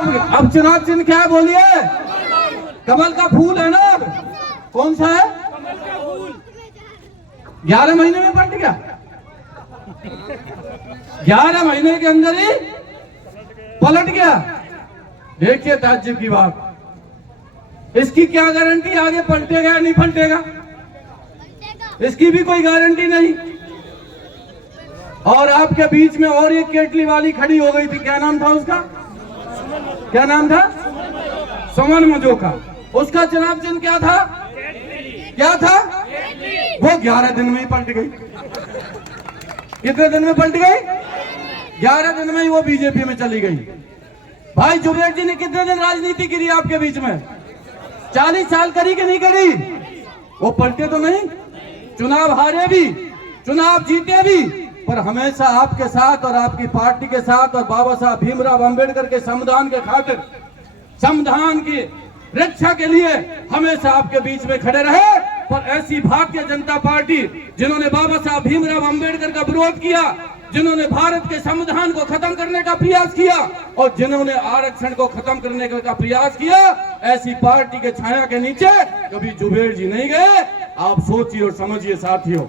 अब चुनाव चिन्ह क्या है बोलिए? कमल का फूल है ना? कौन सा है? 11 महीने में पलट गया। 11 महीने के अंदर ही पलट गया। देखिए ताज्जुब की बात, इसकी क्या गारंटी आगे पलटेगा या नहीं पलटेगा? इसकी भी कोई गारंटी नहीं। और आपके बीच में और एक केटली वाली खड़ी हो गई थी, क्या नाम था उसका? क्या नाम था? सुमन मजोका। उसका चुनाव चिन्ह क्या था? क्या था? वो 11 दिन में ही पलट गई। कितने दिन में पलट गई? 11 दिन में ही वो बीजेपी में चली गई। भाई जुबेर जी ने कितने दिन राजनीति करी आपके बीच में? 40 साल करी कि नहीं करी? वो पलटे तो नहीं, चुनाव हारे भी, चुनाव जीते भी, पर हमेशा आपके साथ और आपकी पार्टी के साथ और बाबा साहब भीमराव अंबेडकर के संविधान के खातिर, संविधान की रक्षा के लिए हमेशा आपके बीच में खड़े रहे। पर ऐसी भारतीय जनता पार्टी जिन्होंने बाबा साहब भीमराव अंबेडकर का विरोध किया, जिन्होंने भारत के संविधान को खत्म करने का प्रयास किया और जिन्होंने आरक्षण को खत्म करने का प्रयास किया, ऐसी पार्टी के छाया के नीचे कभी जुबेर जी नहीं गए। आप सोचिए और समझिए साथियों,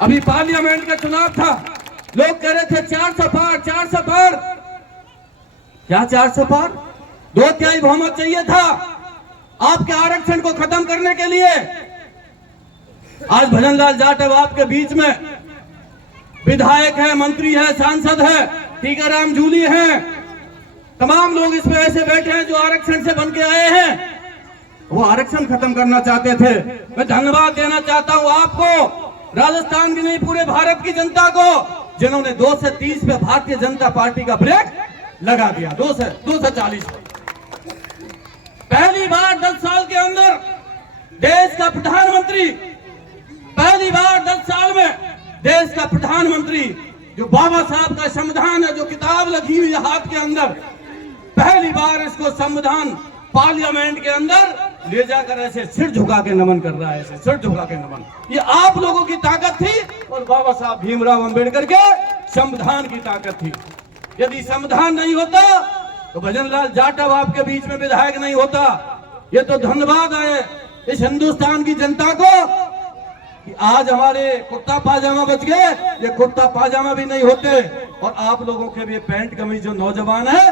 अभी पार्लियामेंट का चुनाव था, लोग कह रहे थे 400 पार, 400 पार। क्या 400 पार? 2/3 बहुमत चाहिए था आपके आरक्षण को खत्म करने के लिए। आज भजनलाल जाटव आपके बीच में विधायक है, मंत्री है, सांसद है, टीकाराम जूली हैं, तमाम लोग इसमें ऐसे बैठे हैं जो आरक्षण से बन के आए हैं। वो आरक्षण खत्म करना चाहते थे। मैं धन्यवाद देना चाहता हूं आपको, राजस्थान की नहीं पूरे भारत की जनता को, जिन्होंने 2 से 30 पे भारतीय जनता पार्टी का ब्रेक लगा दिया। 2 से 40 पे पहली बार 10 साल के अंदर देश का प्रधानमंत्री, पहली बार 10 साल में देश का प्रधानमंत्री, जो बाबा साहब का संविधान है, जो किताब लगी हुई है हाथ के अंदर, पहली बार इसको संविधान पार्लियामेंट के अंदर ले जाकर ऐसे सिर झुका के नमन कर रहा है, ऐसे सिर झुका के नमन। ये आप लोगों की ताकत थी और बाबा साहब भीमराव अंबेडकर के संविधान की ताकत थी। यदि संविधान नहीं होता तो भजनलाल जाटव आपके बीच में विधायक नहीं होता। ये तो धन्यवाद है इस हिंदुस्तान की जनता को कि आज हमारे कुर्ता पाजामा बच गए, ये कुर्ता पाजामा भी नहीं होते और आप लोगों के भी पैंट कमीज जो नौजवान है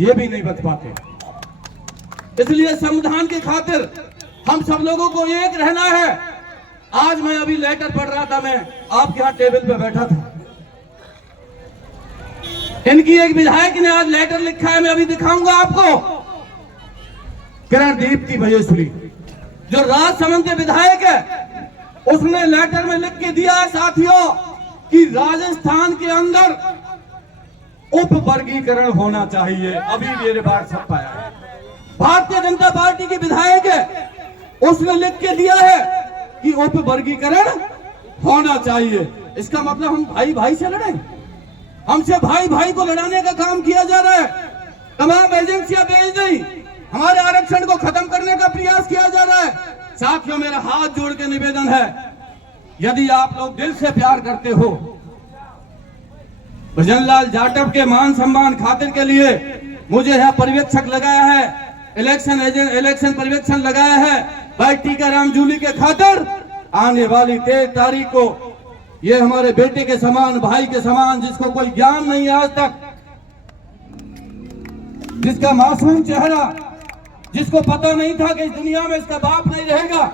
ये भी नहीं बच पाते। इसलिए संविधान की खातिर हम सब लोगों को एक रहना है। आज मैं अभी लेटर पढ़ रहा था, मैं आपके यहाँ टेबल पे बैठा था, इनकी एक विधायक ने आज लेटर लिखा है, मैं अभी दिखाऊंगा आपको। किरण दीप्ति भयेश्वरी जो राजसमंद के विधायक है, उसने लेटर में लिख के दिया है साथियों कि राजस्थान के अंदर उप वर्गीकरण होना चाहिए। अभी मेरे बात सब पाया है, भारतीय जनता पार्टी की विधायक है, उसने लिख के दिया है कि उप वर्गीकरण होना चाहिए। इसका मतलब हम भाई भाई से लड़े, हमसे भाई भाई को लड़ाने का काम किया जा रहा है। तमाम एजेंसियां भेज दी, हमारे आरक्षण को खत्म करने का प्रयास किया जा रहा है। साथियों, मेरा हाथ जोड़ के निवेदन है, यदि आप लोग दिल से प्यार करते हो, भजनलाल जाटव के मान सम्मान खातिर के लिए मुझे यहाँ पर्यवेक्षक लगाया है, इलेक्शन पर्यवेक्षण लगाया है भाई टीकाराम जूली के खातिर। आने वाली 13 तारीख को ये हमारे बेटे के समान, भाई के समान, जिसको कोई ज्ञान नहीं आज तक, जिसका मासूम चेहरा, जिसको पता नहीं था कि इस दुनिया में इसका बाप नहीं रहेगा,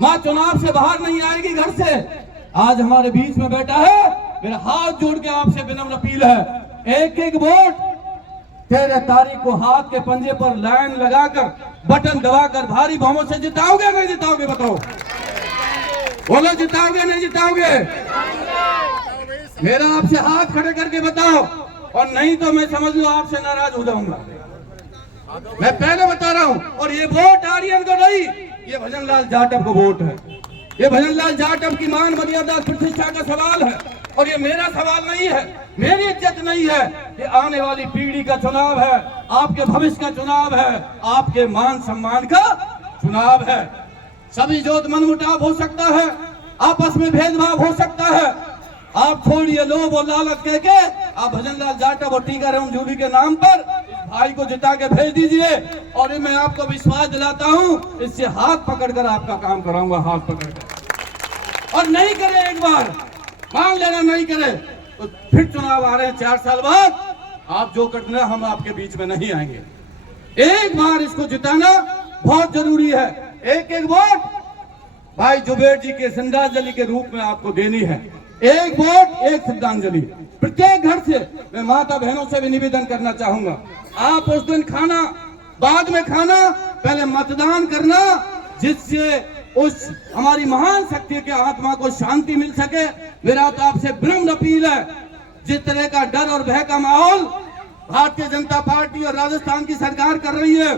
मां चुनाव से बाहर नहीं आएगी घर से, आज हमारे बीच में बैठा है। मेरा हाथ जोड़ के आपसे विनम्र अपील है, एक एक वोट 13 तारीख को हाथ के पंजे पर लाइन लगाकर, बटन दबाकर भारी बहुमत से जिताओगे नहीं जिताओगे? बताओ, बोलो, जिताओगे नहीं जिताओगे? मेरा आपसे हाथ खड़े करके बताओ, और नहीं तो मैं समझ लो आपसे नाराज हो जाऊंगा। मैं पहले बता रहा हूं, और ये वोट आर्यन को नहीं, ये भजनलाल जाटव को वोट है। ये भजनलाल जाटव की मान मर्यादा प्रतिष्ठा का सवाल है, और ये मेरा सवाल नहीं है, मेरी इज्जत नहीं है। ये आने वाली पीढ़ी का चुनाव है, आपके भविष्य का चुनाव है, आपके मान सम्मान का चुनाव है। सभी जोत मनमुटाव हो सकता है, आपस में भेदभाव हो सकता है, आप छोड़िए लोभ और लालच कह के आप भजनलाल जाटव और टीकाराम जूली के नाम पर भाई को जिता के भेज दीजिए, और मैं आपको विश्वास दिलाता हूं इससे हाथ पकड़कर आपका काम कराऊंगा, हाथ पकड़कर। और नहीं करे एक बार, मान लेना नहीं करे तो फिर चुनाव आ रहे हैं 4 साल बाद, आप जो करना हम आपके बीच में नहीं आएंगे। एक बार इसको जिताना बहुत जरूरी है। एक एक वोट भाई जुबेर जी के श्रद्धांजलि के रूप में आपको देनी है। एक वोट एक श्रद्धांजलि। प्रत्येक घर से मैं माता बहनों से भी निवेदन करना चाहूंगा, आप उस दिन खाना बाद में खाना, पहले मतदान करना, जिससे उस हमारी महान शक्ति के आत्मा को शांति मिल सके। मेरा तो आपसे विनम्र अपील है, जिस तरह का डर और भय का माहौल भारतीय जनता पार्टी और राजस्थान की सरकार कर रही है,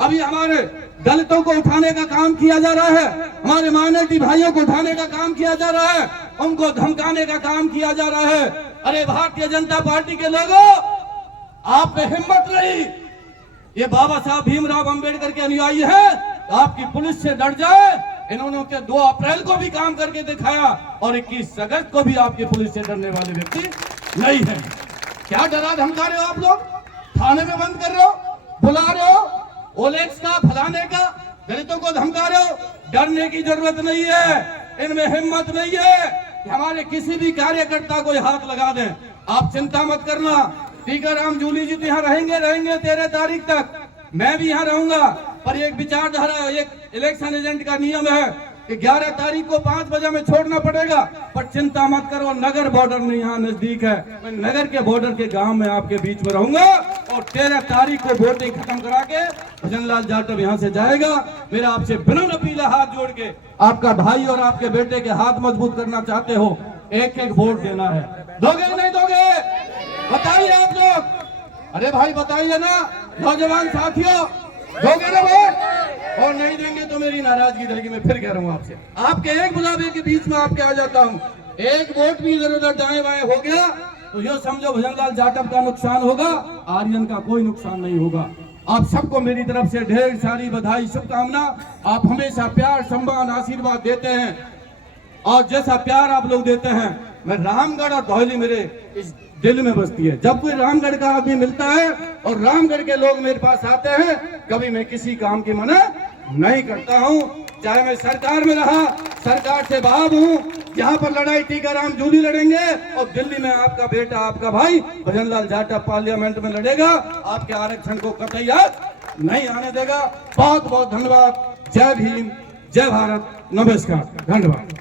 अभी हमारे दलितों को उठाने का काम किया जा रहा है, हमारे माइनॉरिटी भाइयों को उठाने का काम किया जा रहा है, उनको धमकाने का काम किया जा रहा है। अरे भारतीय जनता पार्टी के लोगों, आप में हिम्मत रही, ये बाबा साहब भीमराव अंबेडकर के अनुयायी है, आपकी पुलिस से डर जाए। इन्होंने 2 अप्रैल को भी काम करके दिखाया और 21 अगस्त को भी आपकी पुलिस से डरने वाले व्यक्ति नहीं है। क्या डरा धमका रहे हो आप लोग? थाने में बंद कर रहे हो, बुला रहे हो, ओलेक्स का फलाने का, दलितों को धमका रहे हो। डरने की जरूरत नहीं है, इनमें हिम्मत नहीं है कि हमारे किसी भी कार्यकर्ता को हाथ लगा दें। आप चिंता मत करना, टीकाराम जूली जी तो यहाँ रहेंगे 13 तारीख तक, मैं भी यहाँ रहूंगा। पर एक विचारधारा, एक इलेक्शन एजेंट का नियम है कि 11 तारीख को 5 बजे में छोड़ना पड़ेगा। पर चिंता मत करो, नगर बॉर्डर में यहाँ नजदीक है, मैं नगर के बॉर्डर के गांव में आपके बीच में रहूंगा और 13 तारीख को वोटिंग खत्म करा के भजनलाल जाटव यहाँ से जाएगा। मेरा आपसे विनम्र अपील है, हाथ जोड़ के, आपका भाई और आपके बेटे के हाथ मजबूत करना चाहते हो, एक एक वोट देना है। दोगे नहीं दोगे? बताइए आप लोग, अरे भाई बताइए ना नौजवान साथियों, दोगे ना वोट? और नहीं देंगे तो मेरी नाराजगी रहेगी। मैं फिर कह रहा हूँ आपसे, आपके एक बुलावे के बीच में आपके आ जाता हूँ, एक वोट भी इधर उधर दाएं बाएं हो गया तो यो समझो भजनलाल जाटव का नुकसान होगा, आर्यन का कोई नुकसान नहीं होगा। आप सबको मेरी तरफ से ढेर सारी बधाई, शुभकामना। आप हमेशा प्यार, सम्मान, आशीर्वाद देते हैं और जैसा प्यार आप लोग देते हैं, मैं रामगढ़ और धौली मेरे इस दिल में बसती है। जब कोई रामगढ़ का आदमी मिलता है और रामगढ़ के लोग मेरे पास आते हैं, कभी मैं किसी काम की मना नहीं करता हूं। चाहे मैं सरकार में रहा, सरकार से बाहर हूं, यहाँ पर लड़ाई टीकाराम जूली लड़ेंगे और दिल्ली में आपका बेटा, आपका भाई भजनलाल जाटव पार्लियामेंट में लड़ेगा, आपके आरक्षण को कतई नहीं आने देगा। बहुत बहुत धन्यवाद। जय भीम, जय भारत, नमस्कार, धन्यवाद।